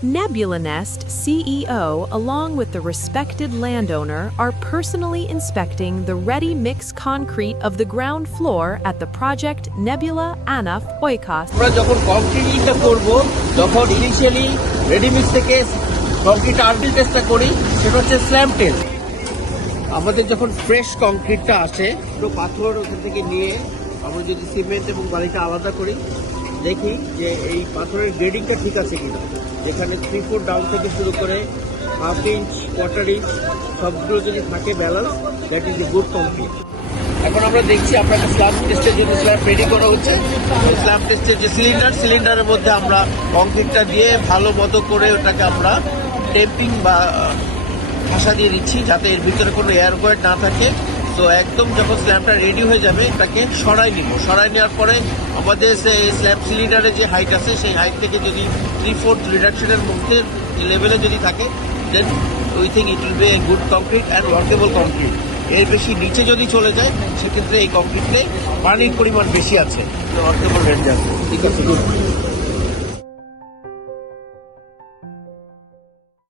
Nebula Nest CEO, along with the respected landowner, are personally inspecting the ready mix concrete of the ground floor at the project Nebula Anaf Oikos. আমরা যখন কংক্রিটটা করব তখন initially ready mix থেকে concrete আর্টিল টেস্টটা করি, সেটা হচ্ছে slam test. আমাদের যখন ফ্রেশ কংক্রিটটা আসে পুরো পাথর ওখান থেকে নিয়ে আমরা যদি সিমেন্ট এবং বালিটা আলাদা করি, দেখি যে এই পাথরের গ্রেডিংটা ঠিক আছে কিনা, যেখানে 3 ফুট ডাউন থেকে শুরু করে হাফ ইঞ্চ, কোয়ার্টার ইঞ্চ সবগুলো যদি থাকে balance, that is a good concrete. এখন আমরা দেখছি আপনাকে স্ল্যাব টেস্টের জন্য স্ল্যাব রেডি করা হচ্ছে। স্ল্যাব টেস্টের যে সিলিন্ডারের মধ্যে আমরা কংক্রিটটা দিয়ে ভালো মতো করে ওটাকে আমরা টেম্পিং বা ঠাসা দিয়ে দিচ্ছি, যাতে এর ভিতরে কোনো এয়ার ভয়েড না থাকে। তো একদম যখন স্ল্যাবটা রেডি হয়ে যাবে এটাকে সরাই নেওয়ার পরে আমাদের স্ল্যাব সিলিন্ডারের যে হাইট আছে সেই হাইট থেকে যদি 3/4 রিডাকশনের মধ্যে লেভেলে যদি থাকে, then we think it will be a good concrete and workable concrete. এর বেশি নিচে যদি চলে যায় সেক্ষেত্রে এই কংক্রিটে পানির পরিমাণ বেশি আছে, ওয়ার্কেবল রেঞ্জ আছে। ঠিক আছে, গুড।